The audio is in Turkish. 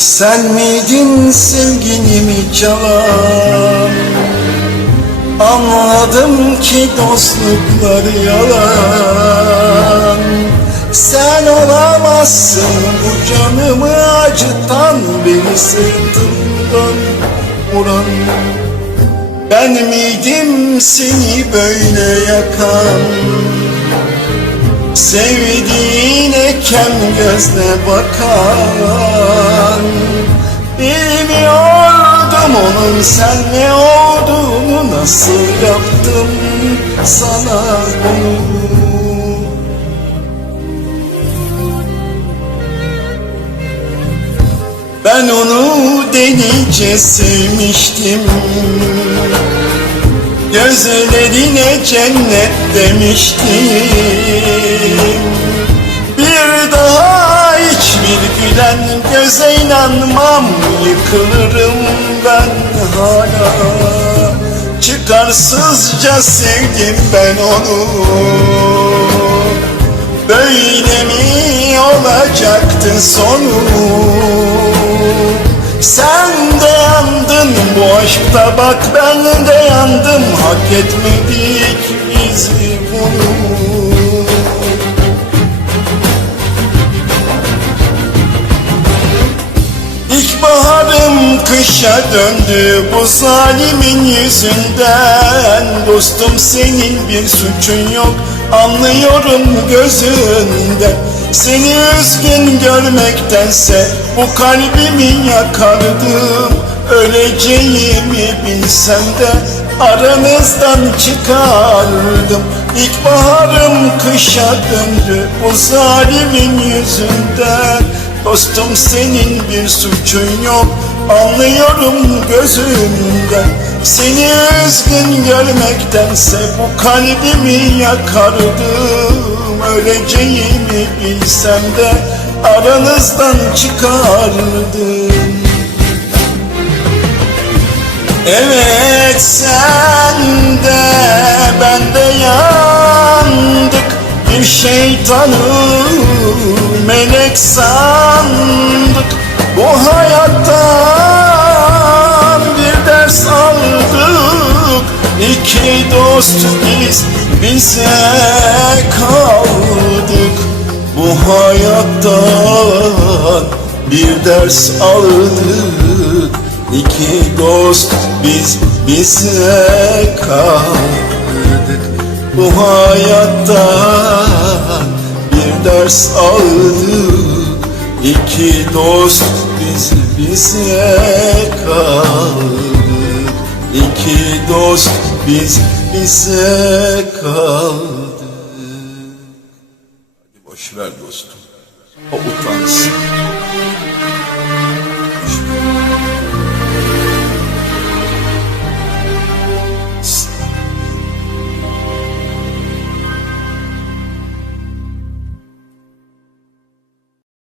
Sen miydin sevginimi çalan? Anladım ki dostluklar yalan. Sen olamazsın bu canımı acıtan Beni sırtımdan vuran. Ben miydim seni böyle yakan Sevdiğine kem gözle bakan Bilmiyordum onun sen ne olduğunu Nasıl yaptım sana bunu? Ben onu delice sevmiştim Gözlerine cennet demiştim. Bir daha hiçbir gülen göze inanmam. Yıkılırım ben hala. Çıkarsızca sevdim ben onu. Böyle mi olacaktı sonu? Sen de yandın bu aşkta bak ben de yandım Hak etmedik biz bunu. İlkbaharım kışa döndü bu zalimin yüzünden. Dostum senin bir suçun yok anlıyorum gözünden Seni üzgün görmektense bu kalbimi yakardım. Öleceğimi bilsem de aranızdan çıkardım. İlkbaharım kışa döndü. Bu zalimin yüzünden. Dostum senin bir suçun yok. Anlıyorum gözünden Seni üzgün görmektense Bu kalbimi yakardım. Öleceğimi bilsem de Aranızdan çıkardım Evet sen de ben de yandık. Bir şeytanı melek sandık. Bu hayattan bir ders aldık. İki dost biz bize kaldık. Bu hayattan bir ders aldık İki dost biz bize kaldık. Bu hayattan bir ders aldık. İki dost biz bize kaldık. İki dost biz bize kaldık. Hadi boş ver dostum. O utansın